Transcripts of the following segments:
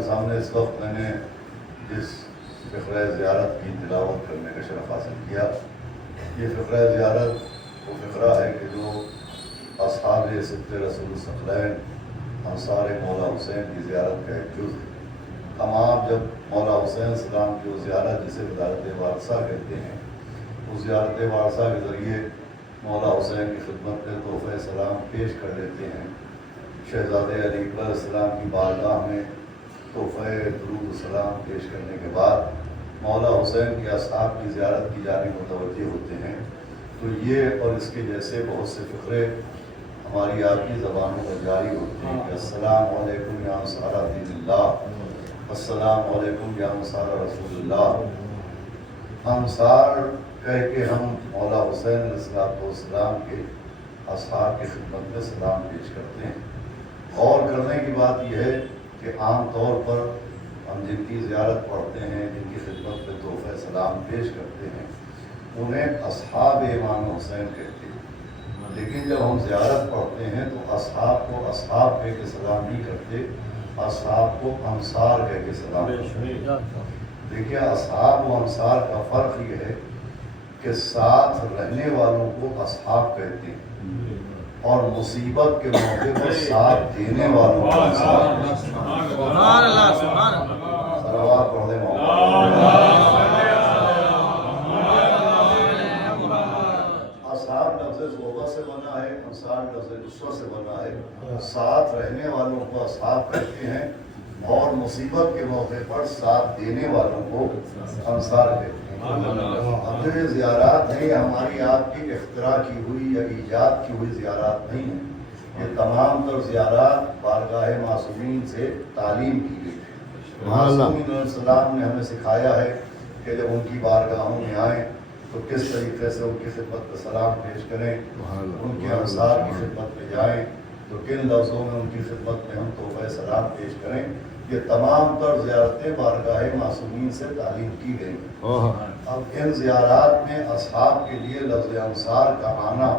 کے سامنے اس وقت میں نے جس فقرہ زیارت کی تلاوت کرنے کا شرف حاصل کیا، یہ فقرہ زیارت وہ فقرہ ہے کہ جو اصحاب سبط رسول الثقلین انصار مولا حسین کی زیارت کا ایک جز ہے۔ ہم آپ جب مولا حسین السلام کی وہ زیارت جسے زیارت وارثہ کہتے ہیں، اس زیارت وارثہ کے ذریعے مولا حسین کی خدمت میں تحفہ سلام پیش کر لیتے ہیں، شہزادے علی اکبر السلام کی بارگاہ میں تحفہ درود السلام پیش کرنے کے بعد مولا حسین کے اصحاب کی زیارت کی جانب متوجہ ہوتے ہیں، تو یہ اور اس کے جیسے بہت سے فقرے ہماری آپ کی زبانوں پر جاری ہوتے ہیں کہ السلام علیکم یا انصار دین اللہ، السلام علیکم یا انصار رسول اللہ۔ انصار کہہ کے ہم مولا حسین علیہ السلام کے اصحاب کی خدمت میں سلام پیش کرتے ہیں۔ غور کرنے کی بات یہ ہے کہ عام طور پر ہم جن کی زیارت پڑھتے ہیں، جن کی خدمت میں تحفہ سلام پیش کرتے ہیں، انہیں اصحاب امام حسین کہتے ہیں، لیکن جب ہم زیارت پڑھتے ہیں تو اصحاب کو اصحاب کہہ کے سلام نہیں کرتے، اصحاب کو انصار کہہ کے سلام کرتے ہیں۔ دیکھیے اصحاب و انصار کا فرق یہ ہے کہ ساتھ رہنے والوں کو اصحاب کہتے ہیں اور مصیبت کے موقع پر ساتھ دینے والوں کو انصار کہتے ہیں۔ سبحان اللہ، سبحان اللہ۔ صلوات پڑھ دیں مولا۔ اصحاب لفظ صحبت سے بنا ہے، انصار لفظ نصرت سے بنا ہے۔ ساتھ رہنے والوں کو اصحاب کہتے ہیں اور مصیبت کے موقع پر ساتھ دینے والوں کو انصار کہتے ہیں۔ اب جو یہ زیارات ہیں یہ ہماری آپ کی اختراع کی ہوئی یا ایجاد کی ہوئی زیارات نہیں ہیں، یہ تمام تر زیارات بارگاہ معصومین سے تعلیم کی گئی ہے۔ معصومین علیہ السلام نے ہمیں سکھایا ہے کہ جب ان کی بارگاہوں میں آئیں تو کس طریقے سے ان کی خدمت میں سلام پیش کریں، ان کے انصار کی خدمت میں جائیں تو کن لفظوں میں ان کی خدمت میں ہم تحفہ سلام پیش کریں۔ یہ تمام تر زیارتیں بارگاہ معصومین سے تعلیم کی گئی۔ اب ان زیارات میں اصحاب کے لیے لفظ انصار کا آنا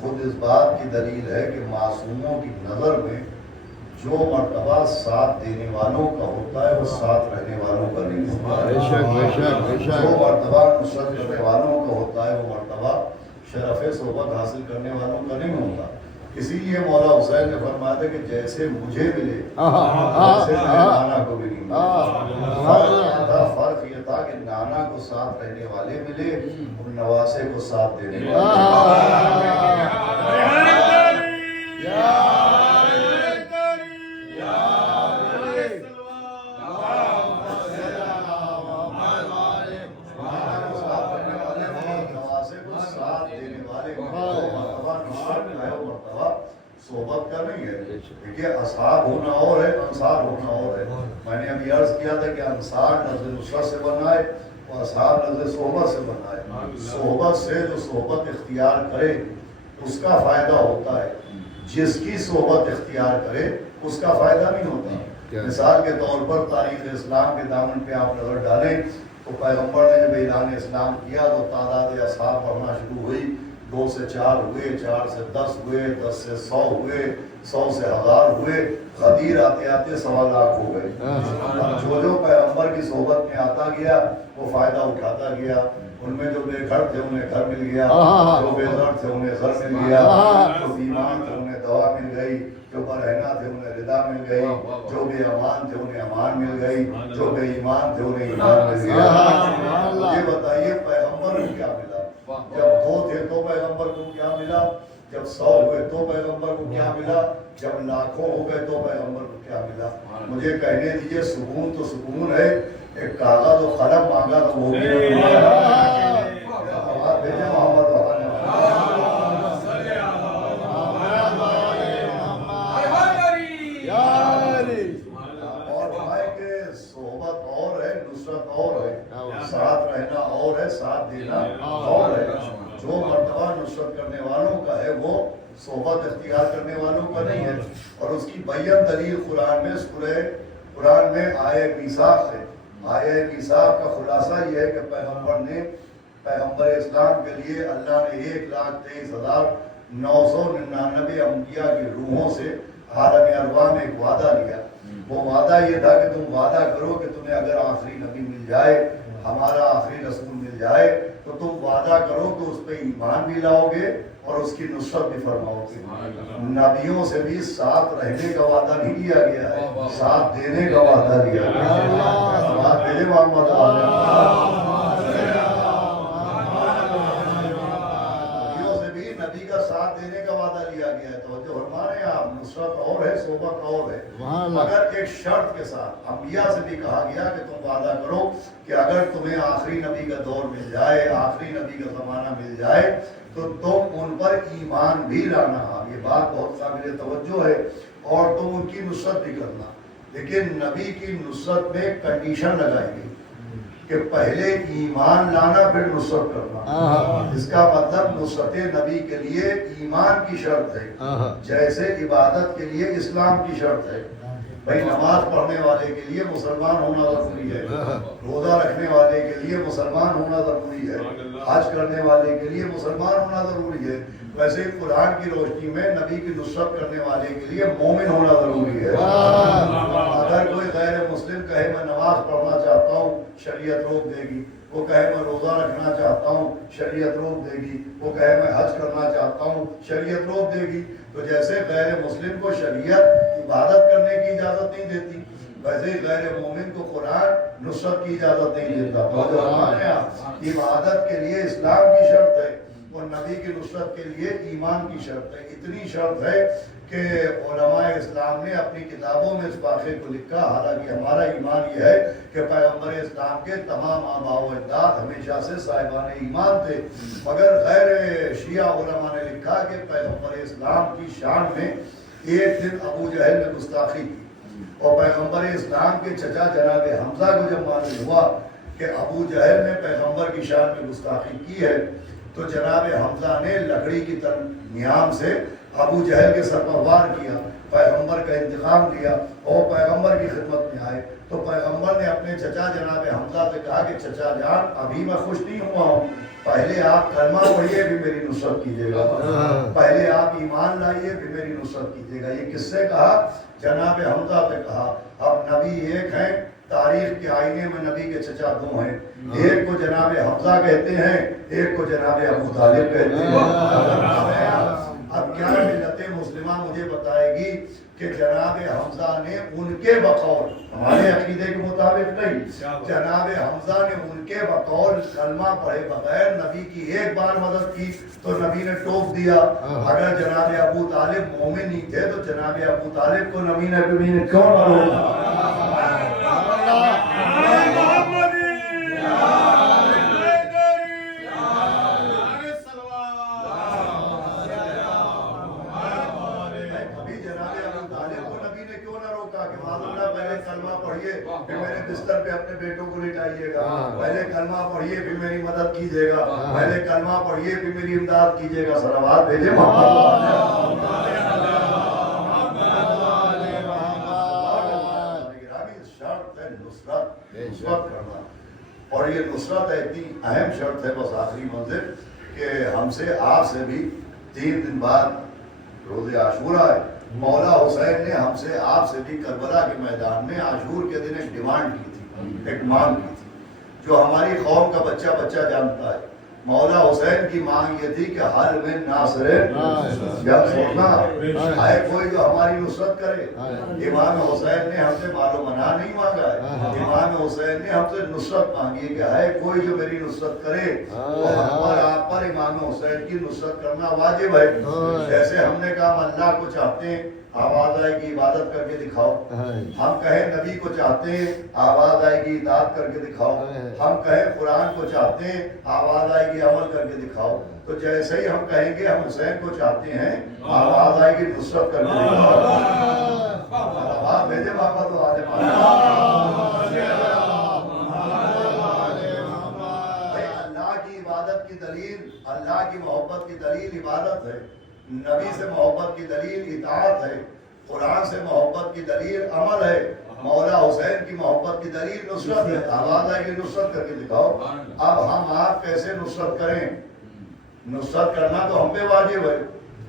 خود اس بات کی دلیل ہے کہ معصوموں کی نظر میں جو مرتبہ ساتھ دینے والوں کا ہوتا ہے وہ ساتھ رہنے والوں کا نہیں ہوتا۔ جو مرتبہ نصرت کرنے والوں کا ہوتا ہے وہ مرتبہ شرف صحبت حاصل کرنے والوں کا نہیں ہوتا۔ اسی لیے مولا حسین نے فرمایا تھا کہ جیسے مجھے ملے ویسے میرے نانا کو بھی نہیں ملے۔ فرق یہ تھا کہ نانا کو ساتھ رہنے والے ملے اور نواسے کو ساتھ دینے والے۔ صحبت کا نہیں ہے۔ دیکھیے اصحاب ہونا اور ہے، انصار ہونا اور ہے۔ میں نے ابھی عرض کیا تھا کہ انصار لفظ نصرت سے بنا ہے اور اصحاب لفظ صحبت سے بنا ہے۔ صحبت سے جو صحبت اختیار کرے اس کا فائدہ ہوتا ہے، جس کی صحبت اختیار کرے اس کا فائدہ نہیں ہوتا۔ مثال کے طور پر تاریخ اسلام کے دامن پہ آپ نظر ڈالیں تو پیغمبر نے جب اعلان اسلام کیا تو تعداد اصحاب بڑھنا شروع ہوئی، 2 سے 4 ہوئے، 4 سے 10 ہوئے، 10 سے 100 ہوئے، 100 سے 1000 ہوئے، غدیر آتے آتے 1.25 لاکھ ہو گئے۔ اب جو پیغمبر کی صحبت میں آتا گیا وہ فائدہ اٹھاتا گیا۔ ان میں جو بے گھر تھے انہیں گھر مل گیا، جو بے زر تھے انہیں زر مل گیا، جو بیمار تھے انہیں دوا مل گئی، جو برہنہ تھے انہیں ردا مل گئی، جو بے امان تھے انہیں امان مل گئی، جو بے ایمان تھے انہیں ایمان مل گیا۔ یہ بتائیے پیغمبر کو کیا ملا؟ جب 2 تھے تو پیغمبر کو کیا ملا؟ جب 100 ہوئے تو پیغمبر کو کیا ملا؟ جب لاکھوں ہو گئے تو پیغمبر کو کیا ملا؟ مجھے کہنے دیجئے سکون تو سکون ہے، ایک کاغذ و قلم مانگا تو وہ بھی نہیں ملا۔ بات بھیجے محمد اور بھائی کہ صحبت اور ہے، نصرت اور ہے، ساتھ رہنا اور ہے، ساتھ دینا اور ہے۔ جو مرتبہ نصرت کرنے والوں کا ہے وہ صحبت اختیار کرنے والوں کا نہیں ہے۔ اور اس کی بیان دلیل قرآن میں آیہ میثاق ہے۔ آیہ میثاق کا خلاصہ یہ ہے کہ پیغمبر اسلام کے لیے اللہ نے 1,23,999 انبیاء کی روحوں سے عالم ارواح میں ایک وعدہ لیا۔ وہ وعدہ وعدہ یہ تھا کہ تم وعدہ کرو کہ تمہیں اگر آخری نبی مل جائے، ہمارا آخری رسول مل جائے، تو تم وعدہ کرو کہ اس پہ ایمان بھی لاؤ گے اور اس کی نصرت بھی فرماؤ گے۔ نبیوں سے بھی ساتھ رہنے کا وعدہ نہیں لیا گیا ہے، ساتھ دینے کا وعدہ لیا گیا ہے۔ بات میرے محمد نبیوں سے بھی نبی کا ساتھ دینے کا وعدہ لیا گیا ہے۔ توجہ فرمائیں آپ، نصرت اور ہے، صحبت اور ہے، مگر ایک شرط کے ساتھ۔ انبیاء سے بھی کہا گیا کہ تم وعدہ کرو کہ اگر تمہیں آخری نبی کا دور مل جائے، آخری نبی کا زمانہ مل جائے، تو تم ان پر ایمان بھی لانا۔ یہ بات بہت قابل توجہ ہے، اور تم ان کی نصرت بھی کرنا۔ لیکن نبی کی نصرت میں کنڈیشن لگائی گئی کہ پہلے ایمان لانا پھر نصرت کرنا۔ اس کا مطلب نصرت نبی کے لیے ایمان کی شرط ہے، جیسے عبادت کے لیے اسلام کی شرط ہے۔ بھائی نماز پڑھنے والے کے لیے مسلمان ہونا ضروری ہے، روزہ رکھنے والے کے لیے مسلمان ہونا ضروری ہے، حج کرنے والے کے لیے مسلمان ہونا ضروری ہے۔ ویسے قرآن کی روشنی میں نبی کی نصرت کرنے والے کے لیے مومن ہونا ضروری ہے۔ اگر کوئی غیر مسلم کہے میں نماز پڑھنا چاہتا ہوں، شریعت روک دے گی۔ وہ کہے میں روزہ رکھنا چاہتا ہوں، شریعت روک دے گی۔ وہ کہے میں حج کرنا چاہتا ہوں، شریعت روک دے گی۔ تو جیسے غیر مسلم کو شریعت عبادت کرنے کی اجازت نہیں دیتی، ویسے ہی غیر مومن کو قرآن نصرت کی اجازت نہیں دیتا۔ عبادت کے لیے اسلام کی شرط ہے اور نبی کی نصرت کے لیے ایمان کی شرط ہے۔ اتنی شرط ہے کہ علماء اسلام نے اپنی کتابوں میں اس واقعے کو لکھا۔ حالانکہ ہمارا ایمان یہ ہے کہ پیغمبر اسلام کے تمام آباء و اجداد ہمیشہ سے صاحبان ایمان تھے، مگر غیر شیعہ علماء نے لکھا کہ پیغمبر اسلام کی شان میں ایک دن ابو جہل نے گستاخی کی، اور پیغمبر اسلام کے چچا جناب حمزہ کو جب معلوم ہوا کہ ابو جہل نے پیغمبر کی شان میں گستاخی کی ہے، تو جناب حمزہ نے لکڑی کی نیام سے ابو جہل کے سر پر وار کیا، پیغمبر کا انتقام لیا، اور پیغمبر کی خدمت میں آئے۔ تو پیغمبر نے اپنے چچا جناب حمزہ سے کہا کہ چچا جان ابھی میں خوش نہیں ہوا ہوں، پہلے آپ کلمہ پڑھیے بھی میری نصرت کیجیے گا، پہلے آپ ایمان لائیے بھی میری نصرت کیجیے گا۔ یہ کس سے کہا؟ جناب حمزہ سے کہا۔ اب نبی ایک ہیں، تاریخ کے آئینے میں نبی کے چچا دو ہیں، ایک کو جناب حمزہ کہتے ہیں، ایک کو جناب ابو طالب کہتے ہیں۔ اب کیا ملت مسلمہ مجھے بتائے گی کہ جناب حمزہ نے ان کے بقول، ہمارے عقیدے کے مطابق نہیں، جناب حمزہ نے ان کے بقول کلمہ پڑھے بغیر نبی کی ایک بار مدد کی تو نبی نے ٹوک دیا۔ اگر جناب ابو طالب مومن نہیں تھے تو جناب ابو طالب کو نبی نے کیوں مارا؟ پھر میرے بستر پہ اپنے بیٹوں کو لٹائیے گا، پہلے کلمہ پڑھیے پھر میری مدد کیجیے گا، پہلے کلمہ پڑھیے پھر میری امداد کیجیے گا۔ صلوات بھیجے شرط ہے نصرت کرنا، اور یہ نصرت ہے اتنی اہم شرط ہے، بس آخری منزل، کہ ہم سے آپ سے بھی 3 دن بعد روز عاشورہ ہے۔ مولا حسین نے ہم سے آپ سے بھی کربلا کے میدان میں عاشور کے دن ایک ڈیمانڈ کی تھی، ایک مانگ کی تھی، جو ہماری قوم کا بچہ بچہ جانتا ہے۔ مولا حسین کی مانگ یہ تھی کہ ہر من ناصر جب سوچنا ہے کوئی جو ہماری نصرت کرے۔ امام حسین نے ہم سے مال و منع نہیں مانگا ہے، امام حسین نے ہم سے نصرت مانگی ہے کہ ہے کوئی جو میری نصرت کرے، تو ہم پر آپ پر امام حسین کی نصرت کرنا واجب ہے۔ جیسے ہم نے کہا اللہ کو چاہتے ہیں، آواز آئے گی عبادت کر کے دکھاؤ، ہم کہیں نبی کو چاہتے ہیں، آواز آئے گی اطاعت کر کے دکھاؤ، ہم کہیں قرآن کو چاہتے ہیں، آواز آئے گی عمل کر کے دکھاؤ۔ تو جیسے ہی ہم کہیں گے ہم حسین کو چاہتے ہیں، آواز آئے گی نصرت کر کے دکھاؤ۔ آواز بھیجے واپس تو آج اللہ کی عبادت کی دلیل، اللہ کی محبت کی دلیل عبادت ہے، نبی سے محبت کی دلیل اطاعت ہے، قرآن سے محبت کی دلیل عمل ہے، مولا حسین کی محبت کی دلیل نصرت ہے۔ آواز آئے گی نصرت کر کے دکھاؤ۔ اب ہم آپ کیسے نصرت کریں؟ نصرت کرنا تو ہم پہ واجب ہے،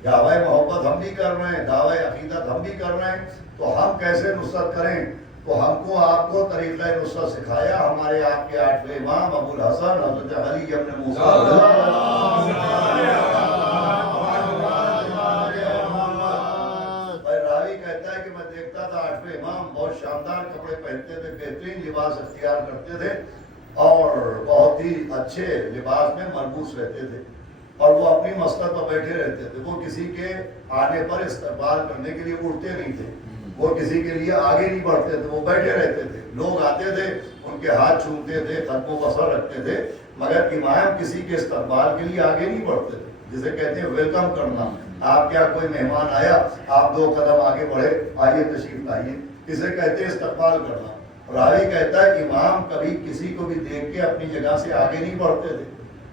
دعوی محبت ہم بھی کر رہے ہیں، دعوی عقیدت ہم بھی کر رہے ہیں، تو ہم کیسے نصرت کریں؟ تو ہم کو آپ کو طریقہ نصرت سکھایا ہمارے آپ کے 8ویں امام ابو الحسن حضرت علی ابن موسیٰ. راوی کہتا ہے کہ میں دیکھتا تھا 8ویں امام بہت شاندار کپڑے پہنتے تھے، بہترین لباس اختیار کرتے تھے اور بہت ہی اچھے لباس میں ملبوس رہتے تھے، اور وہ اپنی مسند پر بیٹھے رہتے تھے. وہ کسی کے آنے پر استقبال کرنے کے لیے اٹھتے نہیں تھے، وہ کسی کے لیے آگے نہیں بڑھتے تھے، وہ بیٹھے رہتے تھے. لوگ آتے تھے ان کے ہاتھ چھومتے تھے، قدم و بسر رکھتے تھے، مگر امام کسی کے استقبال کے لیے آگے نہیں بڑھتے تھے، جسے کہتے ہیں ویلکم کرنا. آپ کیا کوئی مہمان آیا، آپ 2 قدم آگے بڑھے، آئیے تشریف لائیے، اسے کہتے ہیں استقبال کرنا. راوی کہتا ہے کہ امام کبھی کسی کو بھی دیکھ کے اپنی جگہ سے آگے نہیں بڑھتے تھے.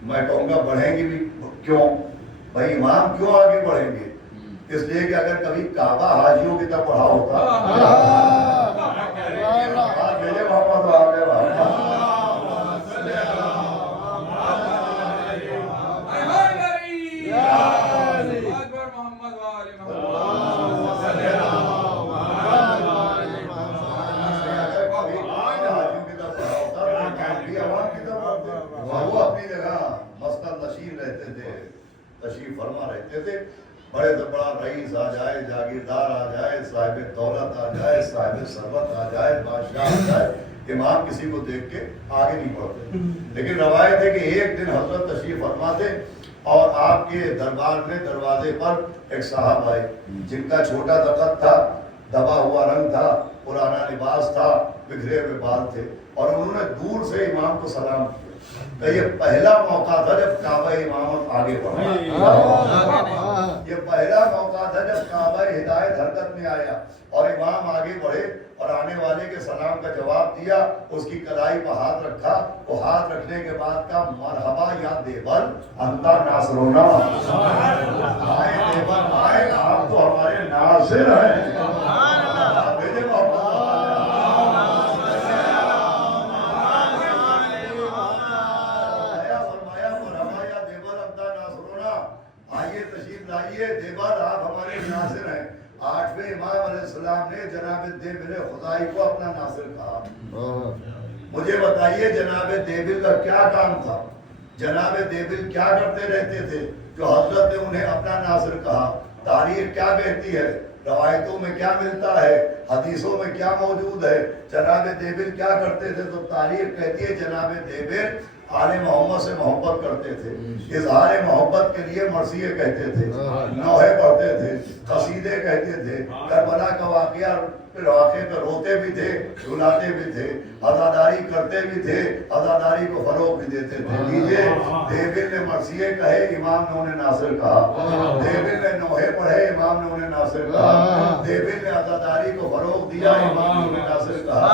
میں کہوں گا بڑھیں گے بھی کیوں بھائی، امام کیوں آگے بڑھیں گے؟ اس لیے کہ اگر کبھی کعبہ حاجیوں کی طرف پڑھا ہوتا وہ اپنی جگہ مسند نشین رہتے تھے، تشریف فرما رہتے تھے. بڑے سے بڑا رئیس آ جائے، جاگیردار آ جائے، صاحب دولت آ جائے، صاحب ثروت آ جائے، بادشاہ آ جائے، امام کسی کو دیکھ کے آگے نہیں بڑھتے. لیکن روایت ہے کہ ایک دن حضرت تشریف فرما تھے اور آپ کے دربار میں دروازے پر ایک صاحب آئے جن کا چھوٹا تخت تھا، دبا ہوا رنگ تھا، پرانا لباس تھا، بکھرے ہوئے بال تھے، اور انہوں نے دور سے امام کو سلام کیا. کہ یہ پہلا موقع تھا جب کعبہ امامت آگے بڑھا. یہ پہلا موقع تھا جب کعبہ ہدایت حرکت میں آیا اور امام آگے بڑھے اور آنے والے کے سلام کا جواب دیا، اس کی کلائی پر ہاتھ رکھا. وہ ہاتھ رکھنے کے بعد کا مرحبا یا دیبل انتا ناصرنا، آئے دیبل آئے، آپ تو ہمارے ناصر ہیں. دیوار آپ ہمارے ناصر ہیں. 8ویں امام علیہ السلام نے جناب دیبل خدائی کو اپنا ناصر کہا. مجھے بتائیے جناب دیبل کا کیا کام تھا؟ جناب دیبل کیا کرتے رہتے تھے جو حضرت نے انہیں اپنا ناصر کہا؟ تاریخ کیا کہتی ہے؟ روایتوں میں کیا ملتا ہے؟ حدیثوں میں کیا موجود ہے؟ جناب دیبل کیا کرتے تھے؟ تو تاریخ کہتی ہے جناب دیبل آل محمد سے محبت کرتے تھے، اظہار محبت کے لیے مرثیے کہتے تھے، نوحے پڑھتے تھے، قصیدے کہتے تھے، کربلا کا واقعہ واقعے پہ روتے بھی تھے، رلاتے بھی تھے، عزاداری کرتے بھی تھے، عزاداری کو فروغ بھی دیتے تھے. لیجیے دیبل نے مرثیے کہے، امام نے انہیں ناصر کہا. دیبل نے نوحے پڑھے، امام نے انہیں ناصر کہا. دیبل نے عزاداری کو فروغ دیا، امام نے انہیں ناصر کہا.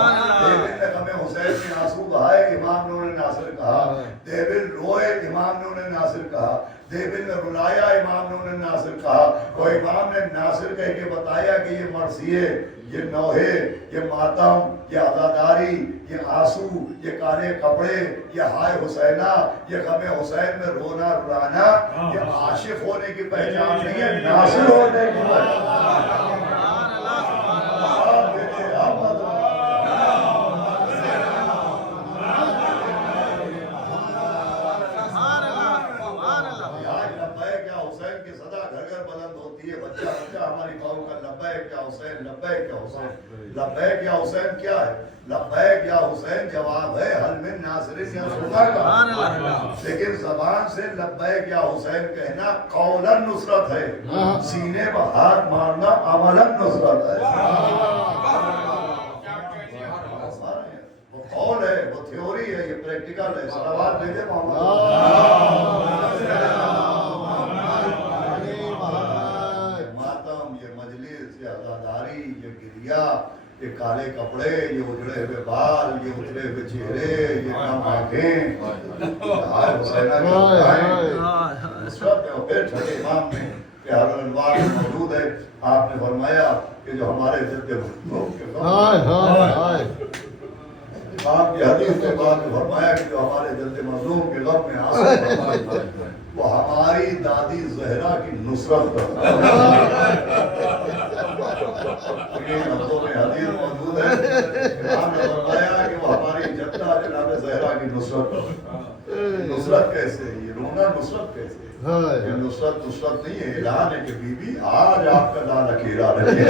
دیبل نے غم حسین میں آنسو بہائے، امام نے انہیں ناصر کہا. دیبل روئے، امام نے انہیں ناصر کہا. دیبل نے رلایا، امام نے انہیں ناصر کہا. تو امام نے ناصر کہہ کے بتایا کہ یہ مرثیے، یہ نوحے، یہ ماتم، یہ عزاداری، یہ آنسو، یہ کالے کپڑے، یہ ہائے حسینہ، یہ غم حسین میں رونا رلانا، یہ عاشق ہونے کی پہچان نہیں ہے، ناصر ہونے کی پہچان. لبیک یا حسین کیا ہے؟ لبیک یا حسین جواب ہے حل من ناصر یا سنا کا. لیکن زبان سے لبیک یا حسین کہنا قولاً نصرت ہے، سینے پر ہاتھ مارنا عملاً نصرت ہے. وہ قول ہے، وہ تھیوری ہے، یہ پریکٹیکل ہے. صلوات بھیجے محمد. یہ کالے کپڑے، یہ اجڑے ہوئے بال، یہ اترے ہوئے چہرے، یہ کم آنکھیں، حسینہ کے پھر چھٹے امام میں کہ ہر انوار میں موجود ہے. آپ نے فرمایا کہ جو ہمارے جد مظلوم کے آپ کی حدیث کے بعد فرمایا کہ جو ہمارے جد مظلوم کے غم میں آنسو وہ ہماری دادی زہرا کی نصرت کرتا ہے. یہ لفظوں میں حدیث موجود ہے، امام نے فرمایا کہ وہ ہماری جدہ جناب زہرا کی نصرت کیسے ہے، یہ رونا نصرت کیسے ہے؟ یہ نصرت نہیں ہے، اعلان ہے کہ بی بی آج آپ کا دان اکیلا رہے،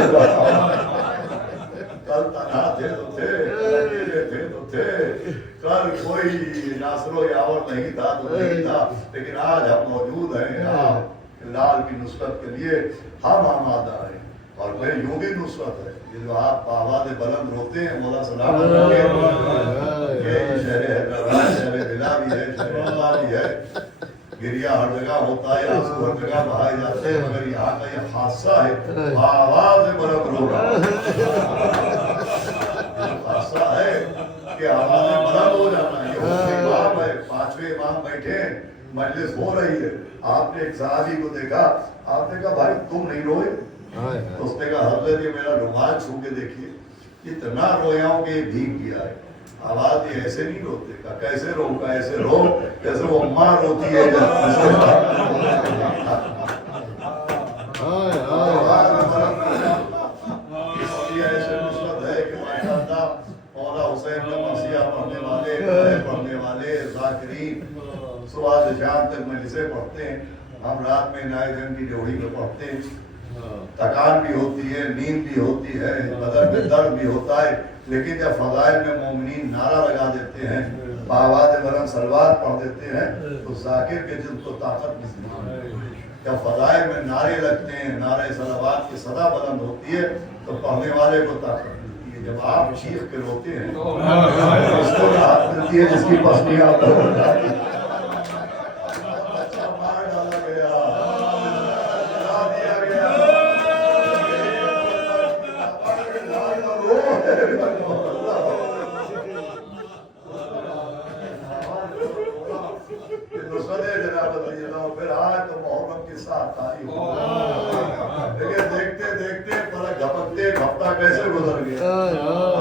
کل تنہا تھے تو تھے، اکیلے تھے تو تھے، کل کوئی ناصر و یاور نہیں تھا تو نہیں تھا، لیکن آج ہم موجود ہیں، آپ لال کی نصرت کے لیے ہم آمادہ ہیں، اور پھر یوں بھی نصرت ہے، یہ جو آپ آواز بلند روتے ہیں مولا سلام یہ شہر حیدرآباد شہر دلا بھی ہے، شہر اللہ بھی ہے، گریا ہر جگہ ہوتا ہے، آنسو ہر جگہ بہائے جاتے ہیں، مگر یہاں کا یہ خاصہ ہے آواز بلند رو رہا خاصہ ہے کہ آواز بلند ہو جانا ہے، یہ امام ہے، پانچویں امام بیٹھے ہیں، مجلس ہو رہی ہے، آپ نے ایک صحابی کو دیکھا، آپ نے کہا بھائی تم نہیں روئے؟ تو اس نے کہا حضرت یہ میرا رومال چھو کے دیکھیے، اتنا رویا ہوں کہ یہ بھیگ گیا ہے، آواز یہ ایسے نہیں روتے، کہا کیسے رو؟ کہا ایسے رو جیسے وہ ماں روتی ہے، ایسے نصرت ہے کہ ماشاءاللہ مولا حسین کا مرثیہ پڑھنے والے، پڑھنے والے ذاکرین صبح سے شام تک مجلسیں پڑھتے ہیں، ہم رات میں نائے جنگ کی جوڑی میں پڑھتے ہیں، تکان بھی ہوتی ہے، نیند بھی ہوتی ہے، بدن میں درد بھی ہوتا ہے، لیکن جب فضائل میں مومنین نعرہ لگا دیتے ہیں، بآواز بلند صلوات پڑھ دیتے ہیں تو ذاکر کے جسم کو طاقت ملتی ہے، جب فضائل میں نعرے لگتے ہیں، نعرے صلوات کی صدا بلند ہوتی ہے تو پڑھنے والے کو طاقت ملتی ہے، جب آپ چیخ کے روتے ہیں اس کو راحت ملتی ہے جس کی پسلیاں ہو جاتی ہیں۔ پھر آج تو محرم کے ساتھ آئی ہو، لیکن دیکھتے دیکھتے فرق جھپکتے ہفتہ کیسے گزر گیا،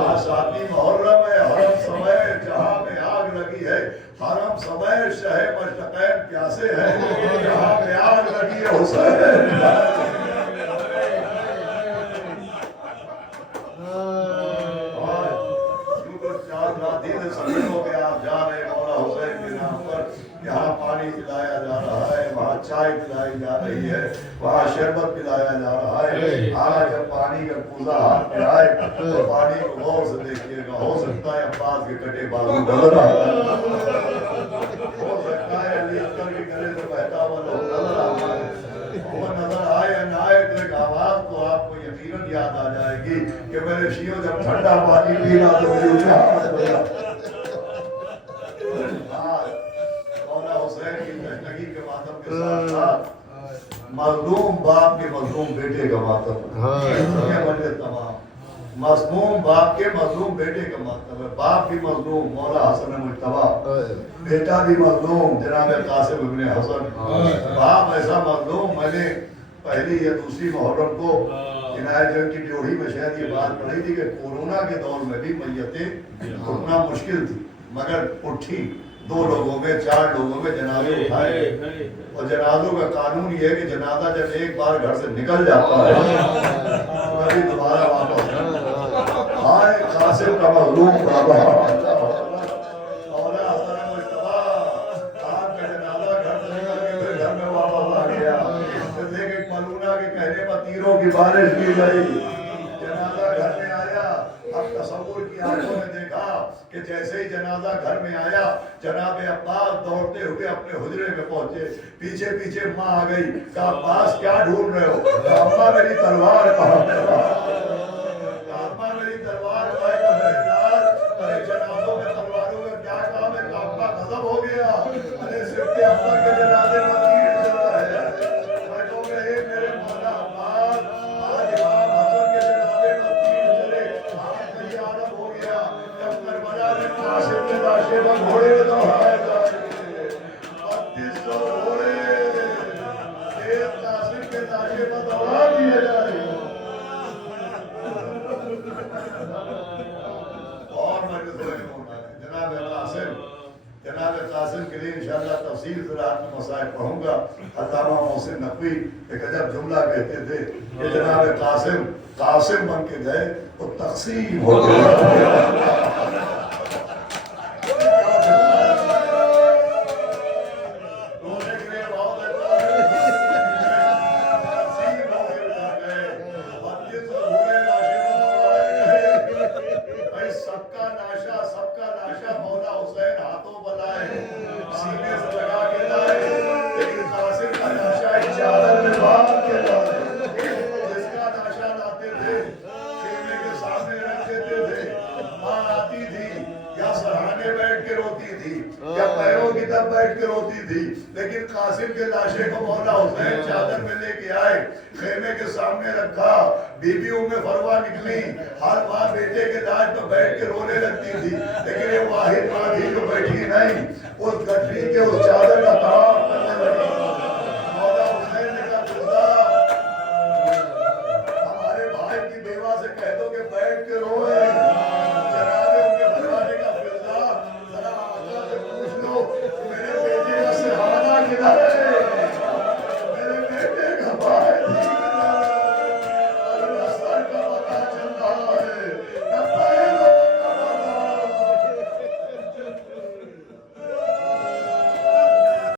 آج ساتویں محرم ہے، حرم سمے جہاں میں آگ لگی ہے، حرم سمے شہ مشتقین پیاسے ہیں، جہاں میں آگ لگی ہے حسین آپ جا رہے مولا حسین کے نام پر، یہاں پانی پلایا جا رہا ہے، وہاں چائے پلائی جا رہی ہے، وہاں شربت پلایا جا رہا ہے، آج جب پانی کا کوزہ ہاتھ میں آئے تو پانی کو غور سے دیکھیے گا، ہو سکتا ہے عباس کے کٹے بازو نظر آتا ہے، ہو سکتا ہے علی اکبر کے گلے سے بہتا ہوا لوگ نظر آتا ہے، وہ نظر آئے یا نہ آئے تو ایک آواز تو آپ کو یقیناً یاد آ جائے گی کہ میرے شیعوں جب ٹھنڈا پانی پینا تو مجھے اٹھا مولا حسین کی تشنگی کے ماتم کے ساتھ ساتھ مظلوم باپ کے مظلوم بیٹے کا ماتم ہے، تمام مظلوم باپ کے مظلوم بیٹے کا ماتم ہے، باپ بھی مظلوم مولا حسن مجتبی، بیٹا بھی مظلوم جناب قاسم ابن حسن، باپ ایسا مظلوم، میں نے پہلی یا دوسری محرم کو عنایت جنگ کی ڈیوڑی میں شاید یہ بات پڑھی تھی کہ کورونا کے دور میں بھی میتیں اٹھنا مشکل تھی، مگر اٹھی، 2 لوگوں میں 4 لوگوں میں جنازے اٹھائے، اور جنازوں کا قانون یہ ہے کہ جنازہ جب ایک بار گھر سے نکل جاتا ہے کبھی دوبارہ واپس آئے، قاسم کا مظلوم بابا مولا حسن مجتبی آپ کا جنازہ گھر سے نکل کے پھر گھر میں واپس آ گیا، لیکن ملونہ کے کہنے پر تیروں کی بارش کی گئی، جنازہ گھر میں آیا، اب تصور کی آنکھوں نے دیکھا کہ جیسے ہی جنازہ گھر میں آیا جناب عباس دوڑتے ہوئے اپنے حجرے میں پہنچے، پیچھے پیچھے ماں آ گئی، کہا عباس کیا ڈھونڈ رہے ہو؟ کہا اماں میری تلوار کہاں ہے؟ کہا اماں میری تلوار کہاں ہے؟ ارے جنازوں میں تلواروں میں کیا کام ہے؟ کہا اماں غضب ہو گیا، ارے صرف کے اکبر کے جنازے میں تیر چل رہا ہے، میں کہوں گا اے میرے مولا عباس آج امام حسن کے جنازے میں تیر چلے، آج کئی عالم ہو گیا، جب کربلا میں قاسم کے لاشے پر گھوڑے میں دوڑائے جائے 3200 گھوڑے ایک قاسم کے لاشے پر دوڑا دیے جائے، اور میں جناب قاسم کے لیے انشاءاللہ تفصیل زراعت میں مسائل پڑھوں گا. علامہ محسن نقوی ایک عجب جملہ کہتے تھے کہ جناب قاسم بن کے گئے تو تقسیم ہو گیا. لیکن قاسم کے لاشے کو مولا حسین چادر میں لے کے آئے, خیمے کے سامنے رکھا. بی بی ام فروا نکلی, ہر ماں بیٹے کے داج پر بیٹھ کے رونے لگتی تھی, لیکن یہ واحد ماں تھی جو بیٹھی نہیں. اس گٹری کے اس چادر